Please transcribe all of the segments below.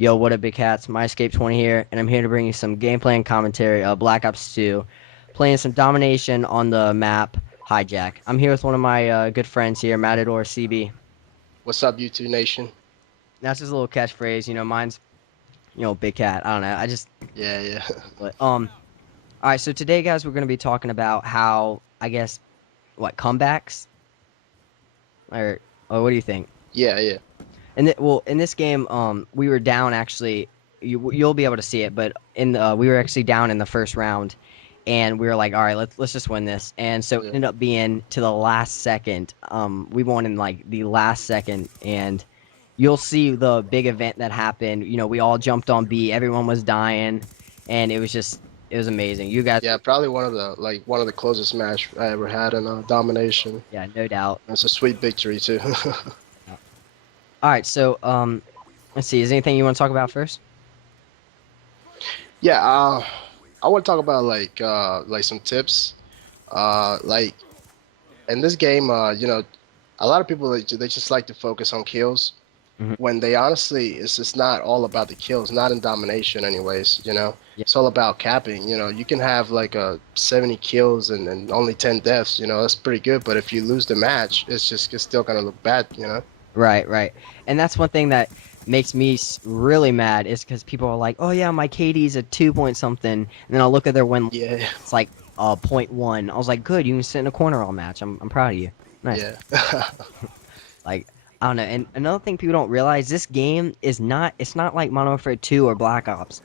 Yo, what up, big cats? MyEscape20 here, and I'm here to bring you some gameplay and commentary of Black Ops 2, playing some domination on the map Hijack. I'm here with one of my good friends here, MatadorCB. What's up, YouTube Nation? That's his little catchphrase, mine's, big cat. I don't know. I just, Yeah, yeah, but, all right, so today, guys, we're going to be talking about how, I guess, what, comebacks? Or what do you think? yeah, yeah. And well, in this game, we were down actually. You'll be able to see it, but we were actually down in the first round, and we were like, all right, let's just win this. And so it Yeah. ended up being to the last second. We won in like the last second, and you'll see the big event that happened. We all jumped on B. Everyone was dying, and it was amazing. You guys, Yeah, probably one of the closest match I ever had in domination. yeah, no doubt. That's a sweet victory too. All right, so let's see. Is there anything you want to talk about first? Yeah, I want to talk about like some tips. Like in this game, a lot of people they just like to focus on kills Hmm. when they honestly it's just not all about the kills. Not in domination, anyways. Yeah, It's all about capping. You can have like 70 kills and only 10 deaths. That's pretty good. But if you lose the match, it's still gonna look bad. right, right. And that's one thing that makes me really mad is because people are like, "Oh yeah, my KD's a 2 point something," and then I'll look at their win, Yeah, it's like point .1. I was like, "Good, you can sit in a corner all match. I'm proud of you. Nice." yeah. Like I don't know. And another thing people don't realize, this game is not. It's not like Modern Warfare 2 or Black Ops.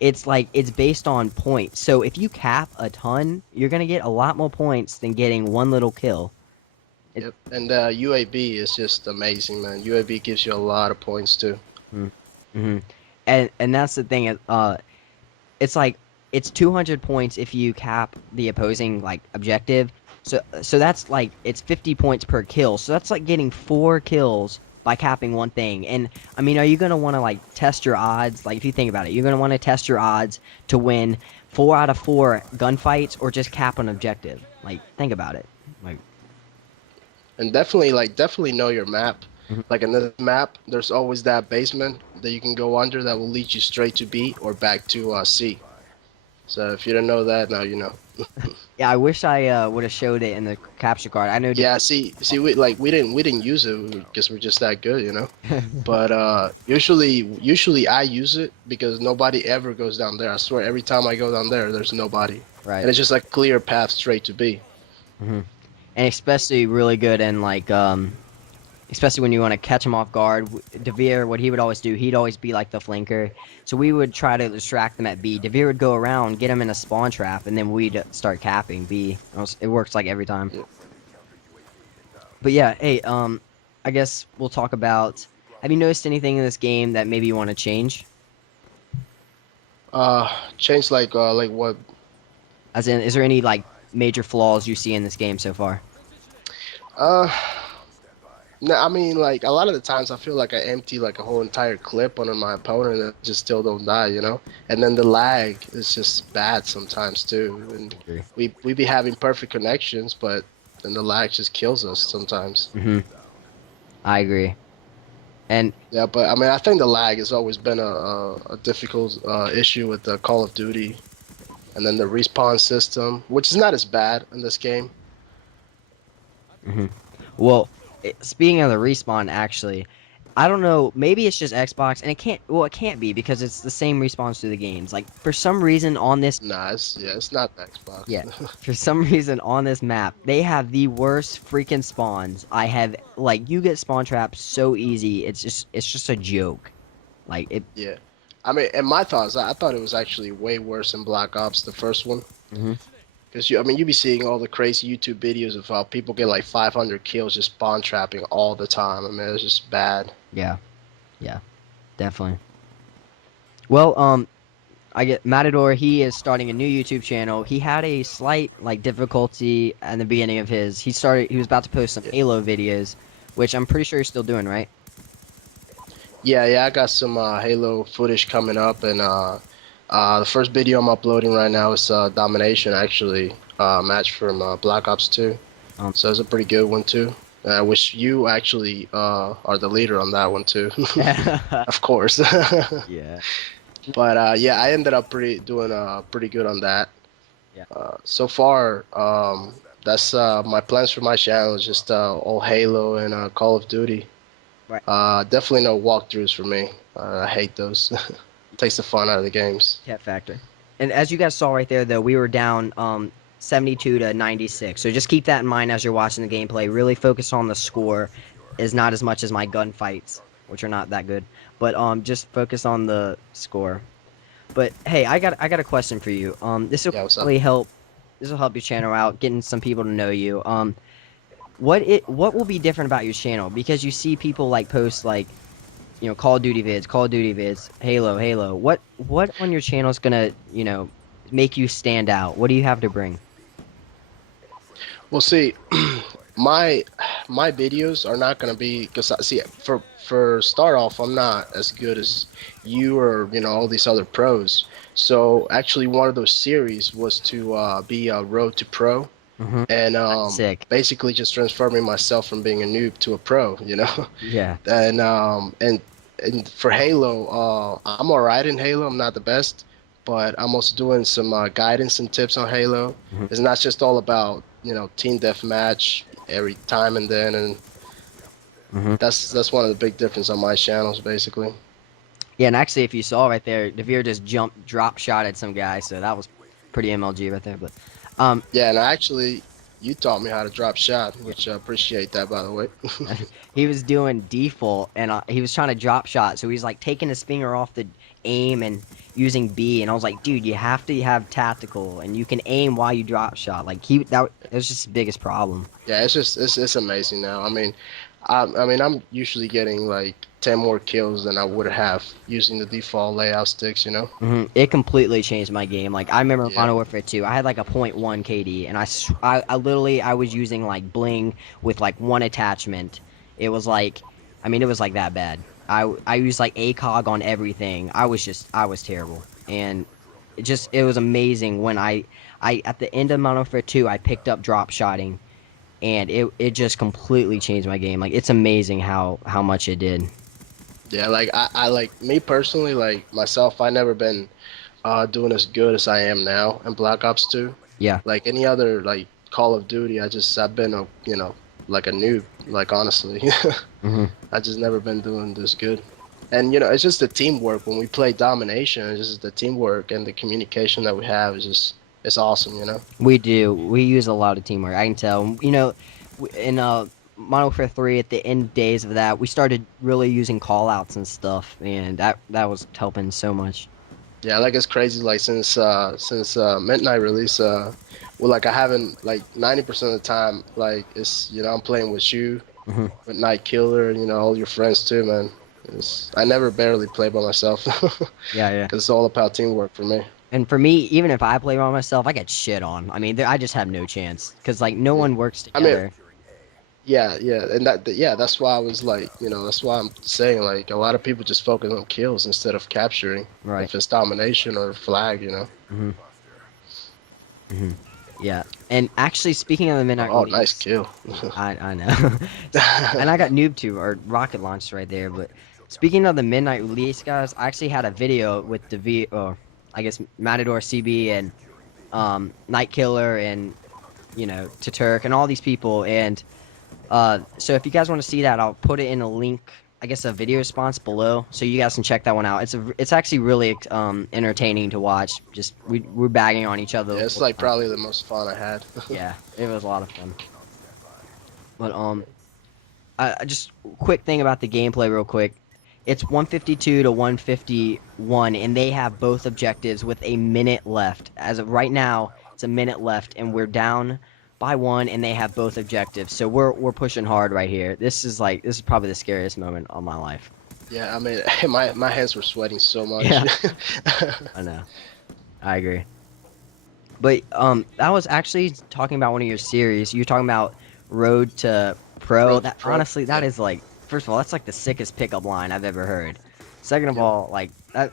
It's like it's based on points. So if you cap a ton, you're gonna get a lot more points than getting one little kill. It, Yep. And UAB is just amazing, man. UAB gives you a lot of points too. mm-hmm. And that's the thing. It's like it's 200 points if you cap the opposing like objective. So that's like it's 50 points per kill. So that's like getting 4 kills by capping one thing. And I mean, are you gonna want to like test your odds? Like if you think about it, you're gonna want to test your odds to win 4 out of 4 gunfights or just cap an objective. Like think about it. Like And definitely know your map. mhm. Like in this map, there's always that basement that you can go under that will lead you straight to B or back to C. So if you didn't know that, now you know. Yeah, I wish I would have showed it in the capture card. I know. Yeah, see, we didn't use it because we're just that good. But usually I use it because nobody ever goes down there. I swear, every time I go down there, there's nobody, Right. and it's just a clear path straight to B. Hmm. And especially really good in like especially when you want to catch him off guard. Devere, what he would always do, he'd always be like the flanker. So we would try to distract them at B. Devere would go around, get him in a spawn trap, and then we'd start capping B. It works like every time. Yeah. But yeah, hey, I guess we'll talk about. Have you noticed anything in this game that maybe you want to change? Change like what? As in, is there any like major flaws you see in this game so far? Uh, no, I mean, like a lot of the times I feel like I empty like a whole entire clip on my opponent and just still don't die. And then the lag is just bad sometimes too. And Agree. we be having perfect connections, but then the lag just kills us sometimes. Hmm. I agree. And Yeah, but I mean, I think the lag has always been a difficult issue with the Call of Duty, and then the respawn system, which is not as bad in this game. mhm. Well, speaking of the respawn, actually, I don't know. Maybe it's just Xbox, and it can't. Well, it can't be because it's the same respawns to the games. Like for some reason on this, Nah, it's not Xbox. yeah, for some reason on this map, they have the worst freaking spawns. I have like you get spawn trapped so easy. It's just a joke. Like it. Yeah. I mean, and my thoughts, I thought it was actually way worse in Black Ops, the first one. Hmm. Because you be seeing all the crazy YouTube videos of how people get like 500 kills just spawn trapping all the time. I mean, it's just bad. Yeah, yeah, definitely. Well, I get Matador. He is starting a new YouTube channel. He had a slight like difficulty in the beginning of his. He started. He was about to post some Yeah, Halo videos, which I'm pretty sure he's still doing, right? yeah, I got some Halo footage coming up, and the first video I'm uploading right now is Domination, actually, match from Black Ops 2. Um, So it's a pretty good one too. I wish you actually are the leader on that one too. Of course. Yeah. But yeah, I ended up doing pretty good on that. Yeah. So far, that's my plans for my channel is just all Halo and Call of Duty. Right. Definitely no walkthroughs for me. I hate those. Takes the fun out of the games. Cat factor. And as you guys saw right there, though, we were down 72 to 96. So just keep that in mind as you're watching the gameplay. Really focus on the score, is not as much as my gunfights, which are not that good. But just focus on the score. But hey, I got a question for you. This will Yeah, what's up? probably help. This will help your channel out, getting some people to know you. What will be different about your channel? Because you see people like post like Call of Duty vids, Call of Duty vids, Halo, Halo. What on your channel is gonna, make you stand out? What do you have to bring? Well, see, my my videos are not gonna be because see for start off, I'm not as good as you or all these other pros. So actually, one of those series was to be a Road to Pro, Mm-hmm. and That's sick. basically just transforming myself from being a noob to a pro. Yeah. And for Halo, I'm alright in Halo. I'm not the best, but I'm also doing some guidance and tips on Halo. Hmm. It's not just all about team deathmatch every time and then, and Hmm. that's one of the big difference on my channels basically. Yeah, and actually, if you saw right there, Devere just drop shot at some guy, so that was pretty MLG right there. But, um, Yeah, and actually, you taught me how to drop shot, which I appreciate that by the way. he was doing default, and he was trying to drop shot, so he's like taking his finger off the aim and using B, and I was like, dude, you have to have tactical, and you can aim while you drop shot. Like that was just his biggest problem. Yeah, it's amazing now. I mean, I'm usually getting like 10 more kills than I would have using the default layout sticks. It completely changed my game. Like I remember Yeah. Modern Warfare 2, I had like a .1 KD, and I literally I was using like bling with like one attachment. It was like, I mean, it was like that bad. I used like ACOG on everything. I was terrible, and it was amazing when I at the end of Modern Warfare 2 I picked up drop shotting, and it just completely changed my game. Like it's amazing how much it did. Yeah, like I like me personally, like myself, I never been doing as good as I am now in Black Ops 2. Yeah. Like any other like Call of Duty, I've been a like a noob, like honestly. Hmm. I just never been doing this good. And it's just the teamwork when we play domination. It's just the teamwork and the communication that we have is just it's awesome. We do. We use a lot of teamwork. I can tell. In Modern Warfare 3, at the end days of that, we started really using call outs and stuff, and that was helping so much. Yeah, like it's crazy. Like since midnight release, well, like I haven't like 90% of the time, like it's I'm playing with you, Hmm. with Night Killer, and all your friends too, man. I never barely play by myself because Yeah, yeah. it's all about teamwork for me. And for me, even if I play by myself, I get shit on. I mean, I just have no chance because like no Yeah. one works I mean, together. yeah, and yeah, that's why I was like, that's why I'm saying like a lot of people just focus on kills instead of capturing, Right. if it's domination or flag. Hmm. Hmm. Yeah. And actually, speaking of the midnight Oh, nice release, kill. I know. And I got noob tube or rocket launched right there. But speaking of the midnight release, guys, I actually had a video with or I guess MatadorCB and Night Killer and Taturk and all these people. And so if you guys want to see that, I'll put it in a link. I guess a video response below, so you guys can check that one out. It's actually really entertaining to watch. Just we're bagging on each other the Yeah, it's whole like time. probably the most fun I had. Yeah, it was a lot of fun. But just quick thing about the gameplay, real quick. It's 152 to 151, and they have both objectives with a minute left. As of right now, it's a minute left, and we're down by one, and they have both objectives. So we're pushing hard right here. This is probably the scariest moment of my life. Yeah, I mean, my hands were sweating so much. Yeah, I know. I agree. But I was actually talking about one of your series. You're talking about Road to Pro. Road to That Pro. honestly, that Yeah. is like, first of all, that's like the sickest pickup line I've ever heard. Second of Yep. all, like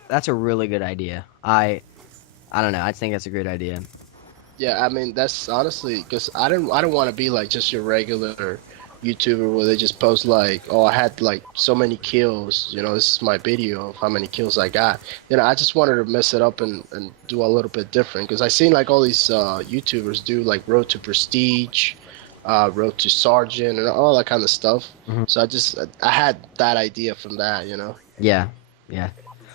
that's a really good idea. I don't know. I think that's a great idea. Yeah, I mean that's honestly because I didn't want to be like just your regular YouTuber where they just post like, oh, I had like so many kills. You know, this is my video of how many kills I got. You know, I just wanted to mess it up and do a little bit different because I seen like all these YouTubers do like Road to Prestige, Road to Sergeant, and all that kind of stuff. Mhm. So I had that idea from that. You know. Yeah, yeah.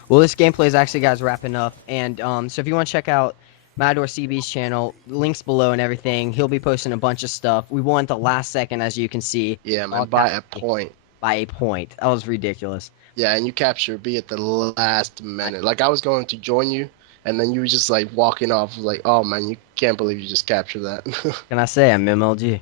Well, this gameplay is actually, guys, wrapping up, and so if you want to check out MatadorCB's channel, links below and everything. He'll be posting a bunch of stuff. We won at the last second, as you can see, Yeah, man, all by a casually, point. by a point. That was ridiculous. Yeah, and you capture B at the last minute. Like I was going to join you, and then you were just like walking off, like, oh man, you can't believe you just captured that. Can I say I'm MLG?